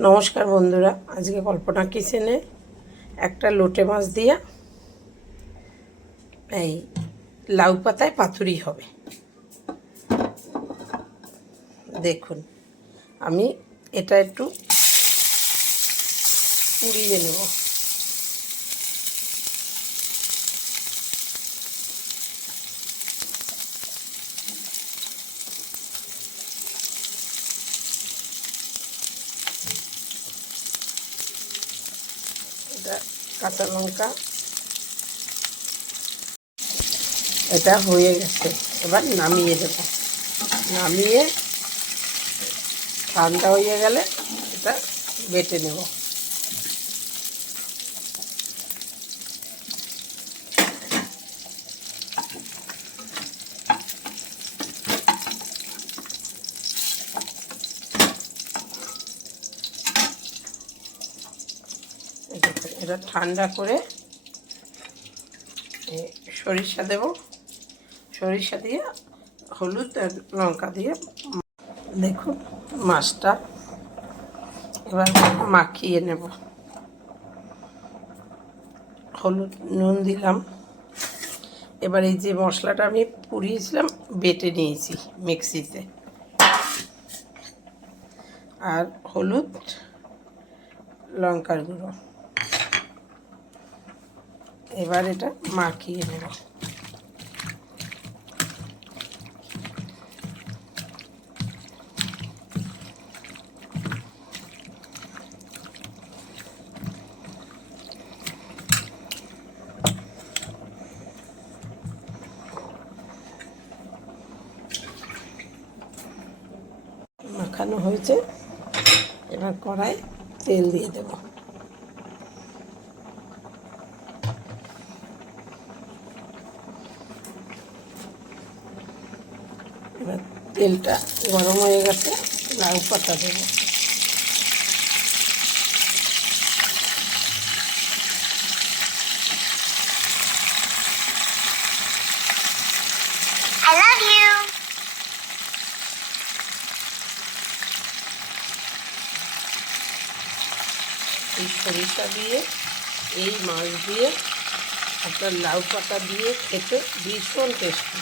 নমস্কার বন্ধুরা, আজকে কল্পনা কিচেনে একটা লোটে মাছ দিয়ে এই লাউ পাতায় পাতুরি হবে। দেখুন, আমি এটা একটু পুড়িয়ে নেব। এটা কাঁচা লঙ্কা, এটা হয়ে গেছে। এবার নামিয়ে দেব। নামিয়ে ঠান্ডা হয়ে গেলে এটা বেটে নেব। এটা ঠান্ডা করে সরিষা দেব। সরিষা দিয়ে হলুদ আর লঙ্কা দিয়ে দেখুন মাছটা এবার মাখিয়ে নেব। হলুদ নুন দিলাম। এবার এই যে মশলাটা আমি পুড়িয়েছিলাম বেটে নিয়েছি মিক্সিতে, আর হলুদ লঙ্কার গুঁড়ো। এবার এটা মাখিয়ে নেব। মাখানো হয়েছে, এবার কড়াই তেল দিয়ে দেব। এবার তেলটা গরম হয়ে গেছে, লাউ পাতা দেব। I love you. এই সরিষা দিয়ে, এই মাছ দিয়ে, আপনার লাউ পাতা দিয়ে খেতে ভীষণ টেস্টি।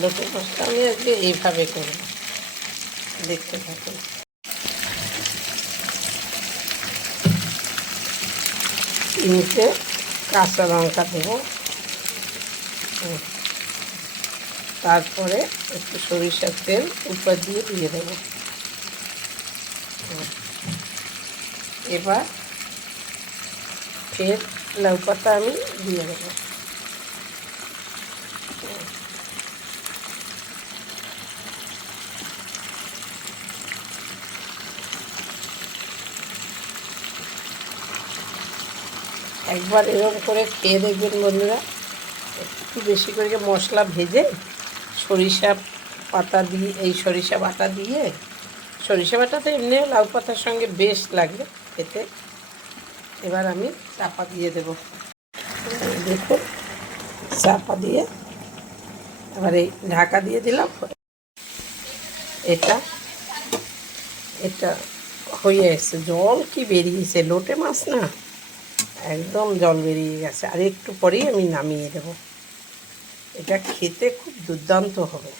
লোটে মাছটা আমি আজকে এইভাবে করব, দেখতে থাকুন। তিনটে কাঁচা লঙ্কা দেবো, তারপরে একটু সরিষার তেল উপর দিয়ে দিয়ে দেবো। এবার ফের লাউ পাতা আমি দিয়ে দেবো। একবার এরকম করে খেয়ে দেখবেন বন্ধুরা। একটু বেশি করে মশলা ভেজে সরিষা পাতা দিয়ে, এই সরিষা বাটা দিয়ে, সরিষা বাটা তো এমনিও লাউ পাতার সঙ্গে বেশ লাগে খেতে। এবার আমি চাপা দিয়ে দেব। দেখুন, চাপা দিয়ে এবার এই ঢাকা দিয়ে দিলাম। এটা এটা হয়ে এসছে, জল কি বেরিয়েছে, লোটে মাছ না, একদম জল বেরিয়ে গেছে। আর একটু পরেই আমি নামিয়ে দেব। এটা খেতে খুব দুর্দান্ত হবে।